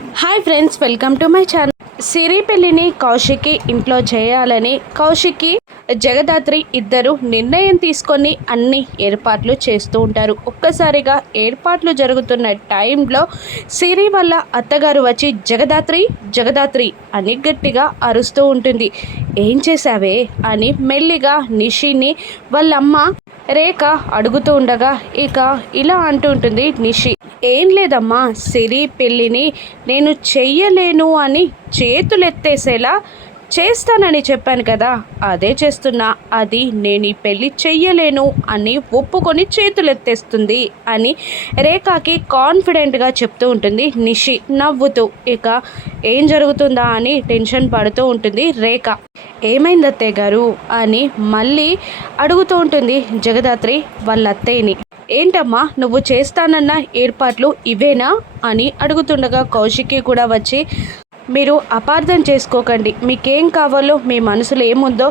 Hi friends welcome to my channel Siri పెళ్ళిని Kaushiki ఇంట్లో చేయాలని కౌశికి జగదాత్రి ఇద్దరు నిర్ణయం తీసుకొని అన్ని ఏర్పాట్లు చేస్తూ ఉంటారు. ఒక్కసారిగా ఏర్పాట్లు జరుగుతున్న టైంలో సిరి వల్ల అత్తగారు వచ్చి జగదాత్రి జగదాత్రి అని గట్టిగా అరుస్తూ ఉంటుంది. ఏం చేశావే? అని మెల్లిగా నిషిని వాళ్ళమ్మ రేఖ అడుగుతూ ఉండగా ఇక ఇలా అంటూ ఉంటుంది నిషి ఏం లేదమ్మా సిరి పెళ్ళిని నేను చెయ్యలేను అని చేతులెత్తేసేలా చేస్తానని చెప్పాను కదా అదే చేస్తున్నా అది నేను ఈ పెళ్ళి చెయ్యలేను అని ఒప్పుకొని చేతులెత్తేస్తుంది అని రేఖకి కాన్ఫిడెంట్గా చెప్తూ ఉంటుంది. నిషి నవ్వుతూ ఇక ఏం జరుగుతుందా? అని టెన్షన్ పడుతూ ఉంటుంది రేఖ. ఏమైంది అత్తయ్య గారు? అని మళ్ళీ అడుగుతూ ఉంటుంది జగదాత్రి వాళ్ళ అత్తయ్యని ఏంటమ్మా నువ్వు చేస్తానన్న ఏర్పాట్లు ఇవేనా? అని అడుగుతుండగా కౌశికి కూడా వచ్చి మీరు అపార్థం చేసుకోకండి. మీకేం కావాలో మీ మనసులో ఏముందో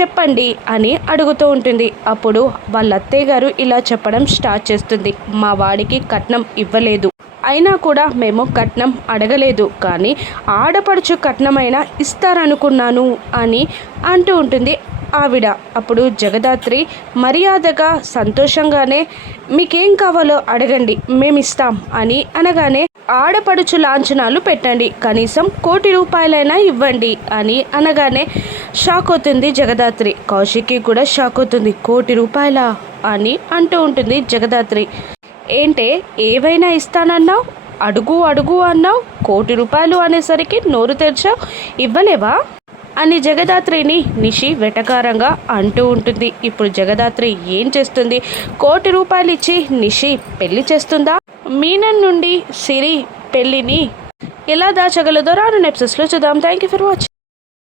చెప్పండి అని అడుగుతూ ఉంటుంది. అప్పుడు వాళ్ళ అత్తయ్య గారు ఇలా చెప్పడం స్టార్ట్ చేస్తుంది. మా వాడికి కట్నం ఇవ్వలేదు. అయినా కూడా మేము కట్నం అడగలేదు. కానీ ఆడపడుచు కట్నమైనా ఇస్తారనుకున్నాను అని అంటూ ఉంటుంది. ఆవిడ. అప్పుడు జగదాత్రి మర్యాదగా సంతోషంగానే మీకేం కావాలో అడగండి మేమిస్తాం అని అనగానే ఆడపడుచు లాంఛనాలు పెట్టండి కనీసం కోటి రూపాయలైనా ఇవ్వండి అని అనగానే షాక్ అవుతుంది జగదాత్రి కౌశికి కూడా షాక్ అవుతుంది కోటి రూపాయల అని అంటూ ఉంటుంది జగదాత్రి. ఏంటే ఏవైనా ఇస్తానన్నావు? అడుగు అడుగు అన్నావు? కోటి రూపాయలు అనేసరికి నోరు తెరిచావు? ఇవ్వలేవా? అని జగదాత్రిని నిషి వెటకారంగా అంటూ ఉంటుంది. ఇప్పుడు జగదాత్రి ఏం చేస్తుంది? కోటి రూపాయలు ఇచ్చి నిషి పెళ్ళి చేస్తుందా? మీనన్ నుండి సిరి పెళ్ళిని ఎలా దాచగలదో రాను నెప్సెస్లో చూద్దాం. Thank you for watching